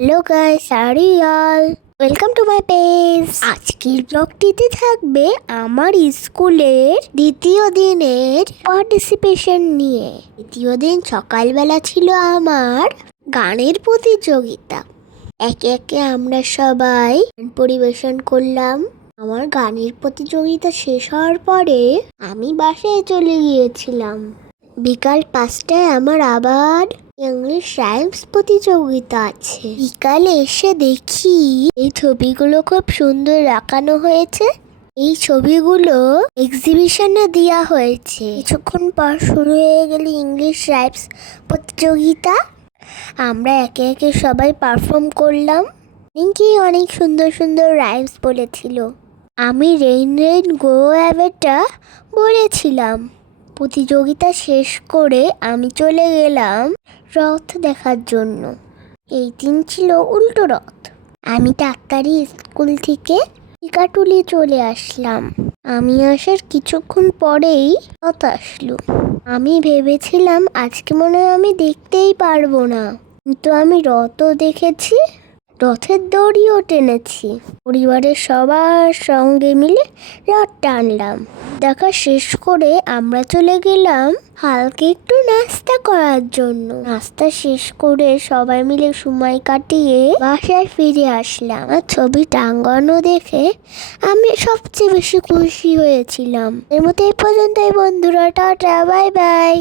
Hello guys, sorry all, welcome to my page. আজকের ব্লগটিতে থাকবে আমার স্কুলের দ্বিতীয় দিনের পার্টিসিপেশন নিয়ে। দ্বিতীয় দিন সকালবেলা ছিল আমার গানের প্রতিযোগিতা। একে একে আমরা সবাই পরিবেশন করলাম। আমার গানের প্রতিযোগিতা শেষ হওয়ার পরে আমি বাসায় চলে গিয়েছিলাম। বিকাল 5টায় আমার আবার ইংলিশ রাইমস প্রতিযোগিতা আছে। বিকালে এসে দেখি এই ছবিগুলো খুব সুন্দর আঁকানো হয়েছে। এই ছবিগুলো এক্সিবিশনে দেওয়া হয়েছে। কিছুক্ষণ পর শুরু হয়ে গেল ইংলিশ রাইমস প্রতিযোগিতা। আমরা একে একে সবাই পারফর্ম করলাম। পিঙ্কি অনেক সুন্দর সুন্দর রাইমস বলেছিল। আমি রেইন রেইন গো অ্যাওয়েটা বলেছিলাম। প্রতিযোগিতা শেষ করে আমি চলে গেলাম রথ দেখার জন্য। এই দিন ছিল উল্টো রথ। আমি ডাক্তারি স্কুল থেকে টিকাটুলি চলে আসলাম। আমি আসার কিছুক্ষণ পরেই রথ আসলো। আমি ভেবেছিলাম আজকে মনে হয় আমি দেখতেই পারবো না, কিন্তু আমি রথও দেখেছি, রথের দড়িও টেনেছি। পরিবারের সবার সঙ্গে মিলে রথ টানলাম। দেখা শেষ করে আমরা চলে গেলাম হালকা একটু নাস্তা করার জন্য। নাস্তা শেষ করে সবাই মিলে সময় কাটিয়ে বাসায় ফিরে আসলাম। আর ছবি টাঙ্গানো দেখে আমি সবচেয়ে বেশি খুশি হয়েছিলাম। এর মতো এই পর্যন্তই বন্ধুরা, টাটা, বাই বাই।